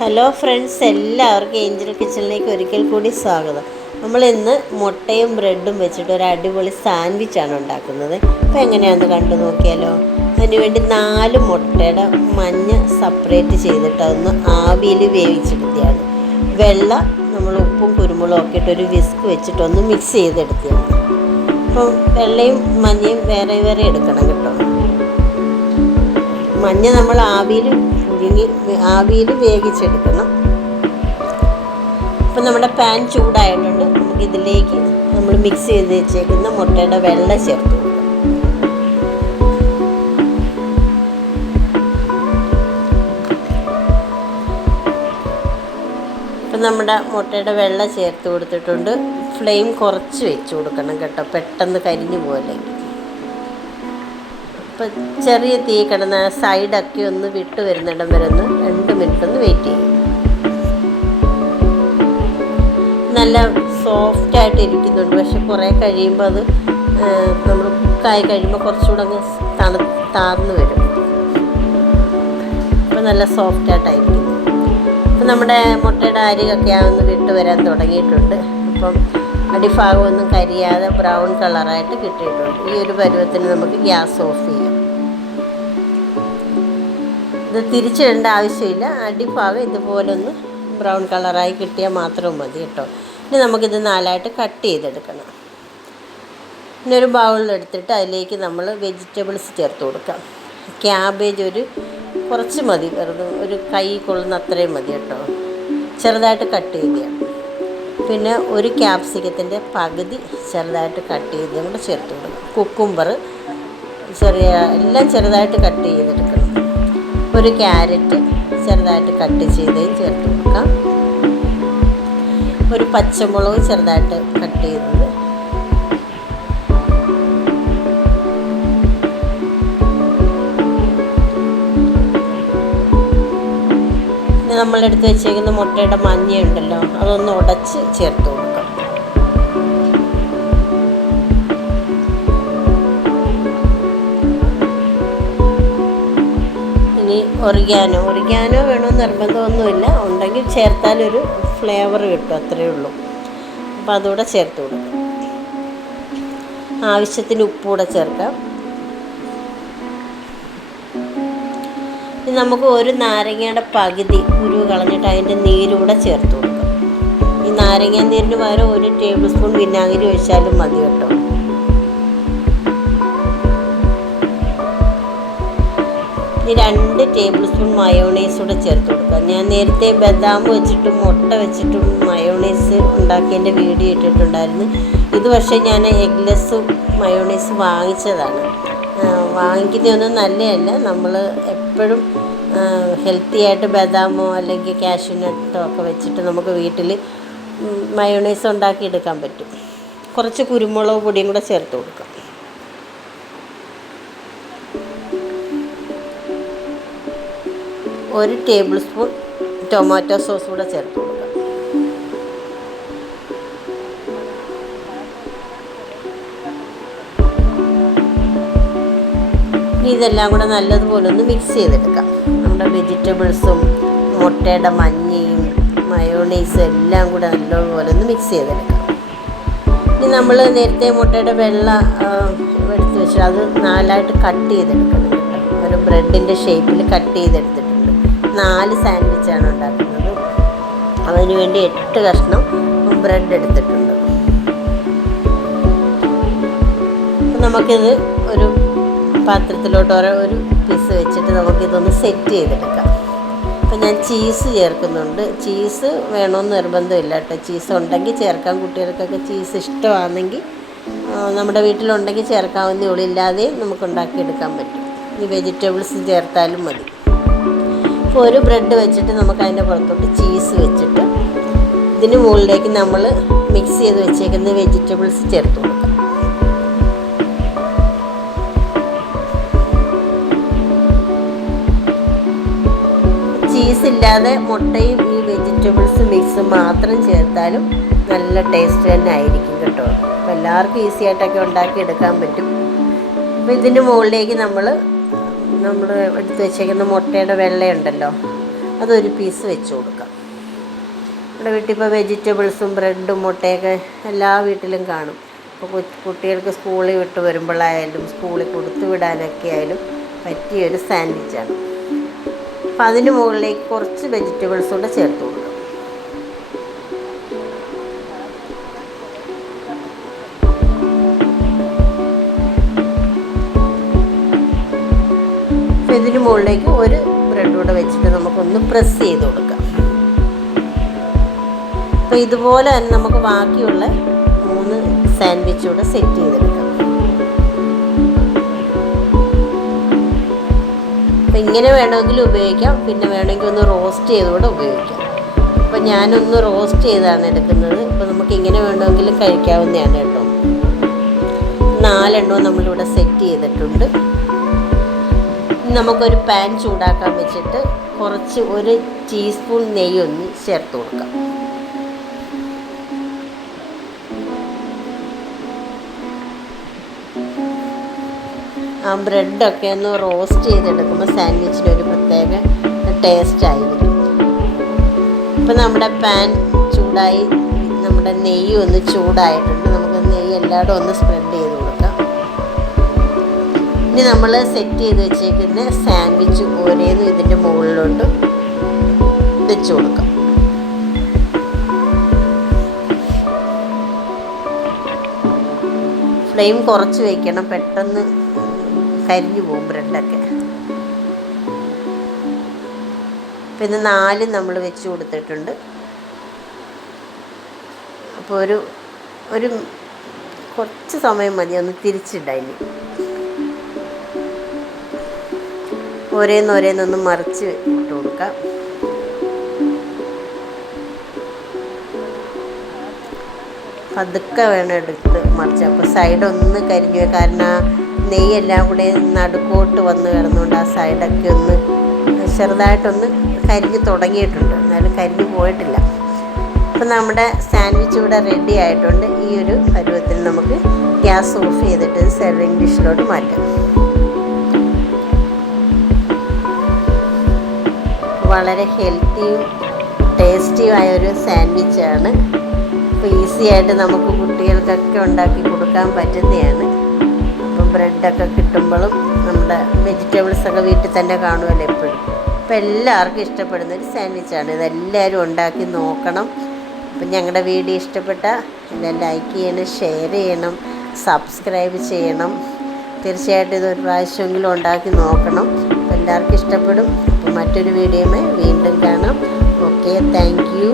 Hello friends, എല്ലാവർക്കും Angel കിച്ചണിലേക്ക് ഒരിക്കൽ കൂടി സ്വാഗതം. നമ്മൾ ഇന്ന് മുട്ടയും ബ്രെഡും വെച്ചിട്ട് ഒരു അടിപൊളി സാൻഡ്വിച്ചാണ് ഉണ്ടാക്കുന്നത്. അപ്പോൾ എങ്ങനെയാണെന്ന് കണ്ടു നോക്കിയാലോ. അതിനുവേണ്ടി 4 മുട്ടയുടെ മഞ്ഞ സെപ്പറേറ്റ് ചെയ്തിട്ട് അതൊന്ന് ആവിയിൽ വേവിച്ചെടുത്തിയാണ്. വെള്ള നമ്മൾ ഉപ്പും കുരുമുളകും ഒക്കെ ഇട്ട് ഒരു വിസ്ക് വെച്ചിട്ടൊന്ന് മിക്സ് ചെയ്തെടുത്തിയാണ്. അപ്പം വെള്ളയും മഞ്ഞയും വേറെ വേറെ എടുക്കണം കേട്ടോ. മഞ്ഞ നമ്മൾ ആവിയിൽ വേവിച്ചെടുക്കണം. അപ്പം നമ്മുടെ പാൻ ചൂടായിട്ടുണ്ട്. നമുക്കിതിലേക്ക് നമ്മൾ മിക്സ് ചെയ്ത് വെച്ചേക്കുന്ന മുട്ടയുടെ വെള്ള ചേർത്ത് കൊടുക്കാം. അപ്പം നമ്മുടെ മുട്ടയുടെ വെള്ള ചേർത്ത് കൊടുത്തിട്ടുണ്ട്. ഫ്ലെയിം കുറച്ച് വെച്ച് കൊടുക്കണം കേട്ടോ, പെട്ടെന്ന് കരിഞ്ഞു പോലെ. ഇപ്പം ചെറിയ തീ കിടന്ന സൈഡൊക്കെ ഒന്ന് വിട്ട് വരുന്നിടം വരെ 2 മിനിറ്റ് ഒന്ന് വെയിറ്റ് ചെയ്യും. നല്ല സോഫ്റ്റായിട്ട് ഇരിക്കുന്നുണ്ട്. പക്ഷെ കുറേ കഴിയുമ്പോൾ അത് നമ്മൾ കുക്കായി കഴിയുമ്പോൾ കുറച്ചുകൂടെ അങ്ങ് താർന്ന് വരും. അപ്പോൾ നല്ല സോഫ്റ്റായിട്ടായിരിക്കും. അപ്പം നമ്മുടെ മുട്ടയുടെ അരികൊക്കെ ഒന്ന് വിട്ട് വരാൻ തുടങ്ങിയിട്ടുണ്ട്. അപ്പം അടിഭാഗമൊന്നും കരിയാതെ ബ്രൗൺ കളറായിട്ട് കിട്ടിയിട്ടുണ്ട്. ഈ ഒരു പരുവത്തിന് നമുക്ക് ഗ്യാസ് ഓഫ് ചെയ്യാം. ഇത് തിരിച്ചിടേണ്ട ആവശ്യമില്ല. അടിഭാഗം ഇതുപോലൊന്ന് ബ്രൗൺ കളറായി കിട്ടിയാൽ മാത്രം മതി കേട്ടോ. ഇനി നമുക്കിത് 4ആയിട്ട് കട്ട് ചെയ്തെടുക്കണം. പിന്നെ ഒരു ബൗളിലെടുത്തിട്ട് അതിലേക്ക് നമ്മൾ വെജിറ്റബിൾസ് ചേർത്ത് കൊടുക്കാം. ക്യാബേജ് കുറച്ച് മതി, വെറുതെ ഒരു കൈ കൊള്ളുന്ന അത്രയും മതി കേട്ടോ. ചെറുതായിട്ട് കട്ട് ചെയ്യുകയാണ്. പിന്നെ ഒരു ക്യാപ്സിക്കത്തിൻ്റെ പകുതി ചെറുതായിട്ട് കട്ട് ചെയ്ത് കൂടെ ചേർത്ത് കൊടുക്കണം. കുക്കുംബർ എല്ലാം ചെറുതായിട്ട് കട്ട് ചെയ്തെടുക്കണം. ഒരു ക്യാരറ്റ് ചെറുതായിട്ട് കട്ട് ചെയ്തതും ചേർത്ത് കൊടുക്കാം. ഒരു പച്ചമുളക് ചെറുതായിട്ട് കട്ട് ചെയ്തത്, പിന്നെ നമ്മളെടുത്ത് വെച്ചേക്കുന്ന മുട്ടയുടെ മഞ്ഞയുണ്ടല്ലോ, അതൊന്ന് ഉടച്ച് ചേർത്ത് കൊടുക്കാം. ഇനി ഒറിഗാനോ വേണമെന്ന് നിർബന്ധമൊന്നുമില്ല, ഉണ്ടെങ്കിൽ ചേർത്താലൊരു ഫ്ലേവർ കിട്ടും, അത്രയേ ഉള്ളൂ. അപ്പോൾ അതുകൂടെ ചേർത്ത് കൊടുക്കാം. ആവശ്യത്തിന് ഉപ്പുകൂടെ ചേർക്കാം. ഇനി നമുക്ക് ഒരു നാരങ്ങയുടെ പകുതി കുരു കളഞ്ഞിട്ട് അതിൻ്റെ നീരൂടെ ചേർത്ത് കൊടുക്കാം. ഈ നാരങ്ങ നീരിന് പകരം 1 ടേബിൾ സ്പൂൺ വിനാഗിരി ഒഴിച്ചാലും മതി കേട്ടോ. ഇനി 2 ടേബിൾ സ്പൂൺ മയോണൈസ് കൂടെ ചേർത്ത് കൊടുക്കാം. ഞാൻ നേരത്തെ ബദാം വെച്ചിട്ടും മുട്ട വെച്ചിട്ടും മയോണൈസ് ഉണ്ടാക്കിയതിൻ്റെ വീഡിയോ ഇട്ടിട്ടുണ്ടായിരുന്നു. ഇത് പക്ഷേ ഞാൻ എഗ്ലെസ് മയോണൈസ് വാങ്ങിച്ചതാണ്. വാങ്ങിക്കുന്നതൊന്നും നല്ലതല്ല. നമ്മൾ എപ്പോഴും ഹെൽത്തി ആയിട്ട് ബദാമോ അല്ലെങ്കിൽ കാഷ്യൂനട്ടോ ഒക്കെ വെച്ചിട്ട് നമുക്ക് വീട്ടിൽ മയോണൈസ് ഉണ്ടാക്കിയെടുക്കാൻ പറ്റും. കുറച്ച് കുരുമുളക് പൊടിയും കൂടെ ചേർത്ത് കൊടുക്കാം. ഒരു ടേബിൾ സ്പൂൺ ടൊമാറ്റോ സോസ് കൂടെ ചേർത്ത് കൊടുക്കാം. ഇനി ഇതെല്ലാം കൂടെ നല്ലതുപോലെ ഒന്ന് മിക്സ് ചെയ്തെടുക്കാം. നമ്മുടെ വെജിറ്റബിൾസും മുട്ടയുടെ മഞ്ഞയും മയോണൈസും എല്ലാം കൂടെ നല്ലതുപോലെ ഒന്ന് മിക്സ് ചെയ്തെടുക്കാം. ഇനി നമ്മൾ നേരത്തെ മുട്ടയുടെ വെള്ള എടുത്ത് വെച്ചിട്ട് അത് 4ആയിട്ട് കട്ട് ചെയ്തെടുക്കണം കേട്ടോ. ഒരു ബ്രെഡിൻ്റെ ഷേപ്പിൽ കട്ട് ചെയ്തെടുത്തിട്ടുണ്ട്. 4 സാൻഡ്വിച്ചാണ് ഉണ്ടാക്കുന്നത്. അതിന് വേണ്ടി 8 കഷ്ണം ബ്രെഡ് എടുത്തിട്ടുണ്ട്. അപ്പം നമുക്കിത് ഒരു പാത്രത്തിലോട്ട് ഒരു പീസ് വെച്ചിട്ട് നമുക്കിതൊന്ന് സെറ്റ് ചെയ്തെടുക്കാം. അപ്പം ഞാൻ ചീസ് ചേർക്കുന്നുണ്ട്. ചീസ് വേണമെന്ന് നിർബന്ധമില്ല കേട്ടോ. ചീസ് ഉണ്ടെങ്കിൽ ചേർക്കാം. കുട്ടികൾക്കൊക്കെ ചീസ് ഇഷ്ടമാണെങ്കിൽ നമ്മുടെ വീട്ടിലുണ്ടെങ്കിൽ ചേർക്കാവുന്നേ ഉള്ളൂ. ഇല്ലാതെ നമുക്ക് ഉണ്ടാക്കിയെടുക്കാൻ പറ്റും. ഈ വെജിറ്റബിൾസ് ചേർത്താലും മതി. അപ്പോൾ ഒരു ബ്രെഡ് വെച്ചിട്ട് നമുക്ക് അതിൻ്റെ പുറത്തോട്ട് ചീസ് വെച്ചിട്ട് ഇതിന് മുകളിലേക്ക് നമ്മൾ മിക്സ് ചെയ്ത് വെച്ചേക്കുന്ന വെജിറ്റബിൾസ് ചേർത്ത് കൊടുക്കാം. ചീസ് ഇല്ലാതെ മുട്ടയും ഈ വെജിറ്റബിൾസ് മിക്സ് മാത്രം ചേർത്താലും നല്ല ടേസ്റ്റ് തന്നെ ആയിരിക്കും കേട്ടോ. അപ്പോൾ എല്ലാവർക്കും ഈസി ആയിട്ടൊക്കെ ഉണ്ടാക്കി എടുക്കാൻ പറ്റും. അപ്പോൾ ഇതിൻ്റെ മുകളിലേക്ക് നമ്മൾ നമ്മൾ എടുത്ത് വെച്ചേക്കുന്ന മുട്ടയുടെ വെള്ളയുണ്ടല്ലോ, അതൊരു പീസ് വെച്ച് കൊടുക്കാം. നമ്മുടെ വീട്ടിൽ ഇപ്പോൾ വെജിറ്റബിൾസും ബ്രെഡും മുട്ടയൊക്കെ എല്ലാ വീട്ടിലും കാണും. ഇപ്പോൾ കുട്ടികൾക്ക് സ്കൂളിൽ വിട്ട് വരുമ്പോഴായാലും സ്കൂളിൽ കൊടുത്തു വിടാനൊക്കെ ആയാലും പറ്റിയൊരു സാൻഡ്വിച്ചാണ്. അപ്പോൾ അതിന് മുകളിലേക്ക് കുറച്ച് വെജിറ്റബിൾസ് കൂടെ ചേർത്ത് കൊടുക്കാം. അപ്പോൾ ഇതിന് മുകളിലേക്ക് ഒരു ബ്രെഡ് കൂടെ വെച്ചിട്ട് നമുക്കൊന്ന് പ്രസ് ചെയ്ത് കൊടുക്കാം. അപ്പോൾ ഇതുപോലെ തന്നെ നമുക്ക് ബാക്കിയുള്ള 3 സാൻഡ്വിച്ച് കൂടെ സെറ്റ് ചെയ്തെടുക്കാം. അപ്പോൾ ഇങ്ങനെ വേണമെങ്കിൽ ഉപയോഗിക്കാം, പിന്നെ വേണമെങ്കിൽ ഒന്ന് റോസ്റ്റ് ചെയ്തുകൂടെ ഉപയോഗിക്കാം. അപ്പോൾ ഞാനൊന്ന് റോസ്റ്റ് ചെയ്താണ് എടുക്കുന്നത്. അപ്പോൾ നമുക്ക് ഇങ്ങനെ വേണമെങ്കിലും കഴിക്കാവുന്നതാണ് കേട്ടോ. 4 എണ്ണവും നമ്മളിവിടെ സെറ്റ് ചെയ്തിട്ടുണ്ട്. നമുക്കൊരു പാൻ ചൂടാക്കാൻ വെച്ചിട്ട് കുറച്ച് 1 ടീസ്പൂൺ നെയ്യ് ഒന്ന് ചേർത്ത് കൊടുക്കാം. ആ ബ്രെഡൊക്കെ ഒന്ന് റോസ്റ്റ് ചെയ്തെടുക്കുമ്പോൾ സാൻഡ്വിച്ചിനൊരു പ്രത്യേക ടേസ്റ്റായിരിക്കും. ഇപ്പം നമ്മുടെ പാൻ ചൂടായി, നമ്മുടെ നെയ്യ് ഒന്ന് ചൂടായിട്ടുണ്ട്. നമുക്ക് നെയ്യ് എല്ലായിടും ഒന്ന് സ്പ്രെഡ് ചെയ്ത് കൊടുക്കാം. ഇനി നമ്മൾ സെറ്റ് ചെയ്ത് വെച്ചേക്കുന്ന സാൻഡ്വിച്ച് ഓരോന്നും ഇതിൻ്റെ മുകളിലോട്ട് വെച്ച് കൊടുക്കാം. ഫ്ലെയിം കുറച്ച് വയ്ക്കണം, പെട്ടെന്ന് കരിഞ്ഞു പോകും ബ്രെഡൊക്കെ. പിന്നെ 4 നമ്മൾ വെച്ച് കൊടുത്തിട്ടുണ്ട്. അപ്പോൾ ഒരു കുറച്ച് സമയം മതി ഒന്ന് തിരിച്ചിടാൻ. ഓരോന്നൊന്ന് മറിച്ച് ഇട്ട് കൊടുക്കാം. പതുക്കെ വേണം എടുത്ത് മറിച്ച്. അപ്പോൾ സൈഡൊന്ന് കരിഞ്ഞു പോയി, കാരണം നെയ്യെല്ലാം കൂടെ നടുക്കോട്ട് വന്ന് കിടന്നുകൊണ്ട് ആ സൈഡൊക്കെ ഒന്ന് ചെറുതായിട്ടൊന്ന് കരിഞ്ഞ് തുടങ്ങിയിട്ടുണ്ട്, എന്നാലും കരിഞ്ഞ് പോയിട്ടില്ല. അപ്പം നമ്മുടെ സാൻഡ്വിച്ച് ഇവിടെ റെഡി ആയിട്ടുണ്ട്. ഈ ഒരു പരുവത്തിൽ നമുക്ക് ഗ്യാസ് ഓഫ് ചെയ്തിട്ട് സെർവിങ് ഡിഷിലോട്ട് മാറ്റാം. വളരെ ഹെൽത്തിയും ടേസ്റ്റിയുമായൊരു സാൻഡ്വിച്ചാണ്. അപ്പോൾ ഈസി ആയിട്ട് നമുക്ക് കുട്ടികൾക്കൊക്കെ ഉണ്ടാക്കി കൊടുക്കാൻ പറ്റുന്നതാണ്. അപ്പം ബ്രെഡൊക്കെ കിട്ടുമ്പോഴും നമ്മുടെ വെജിറ്റബിൾസൊക്കെ വീട്ടിൽ തന്നെ കാണുമല്ലോ എപ്പോഴും. അപ്പോൾ എല്ലാവർക്കും ഇഷ്ടപ്പെടുന്നൊരു സാൻഡ്വിച്ചാണ്. ഇതെല്ലാവരും ഉണ്ടാക്കി നോക്കണം. അപ്പം ഞങ്ങളുടെ വീഡിയോ ഇഷ്ടപ്പെട്ടാൽ എല്ലാം ലൈക്ക് ചെയ്യണം, ഷെയർ ചെയ്യണം, സബ്സ്ക്രൈബ് ചെയ്യണം. തീർച്ചയായിട്ടും ഇതൊരു പ്രാവശ്യമെങ്കിലും ഉണ്ടാക്കി നോക്കണം. അപ്പോൾ എല്ലാവർക്കും ഇഷ്ടപ്പെടും. അപ്പോൾ മറ്റൊരു വീഡിയോയുമായി വീണ്ടും കാണാം. Okay, thank you.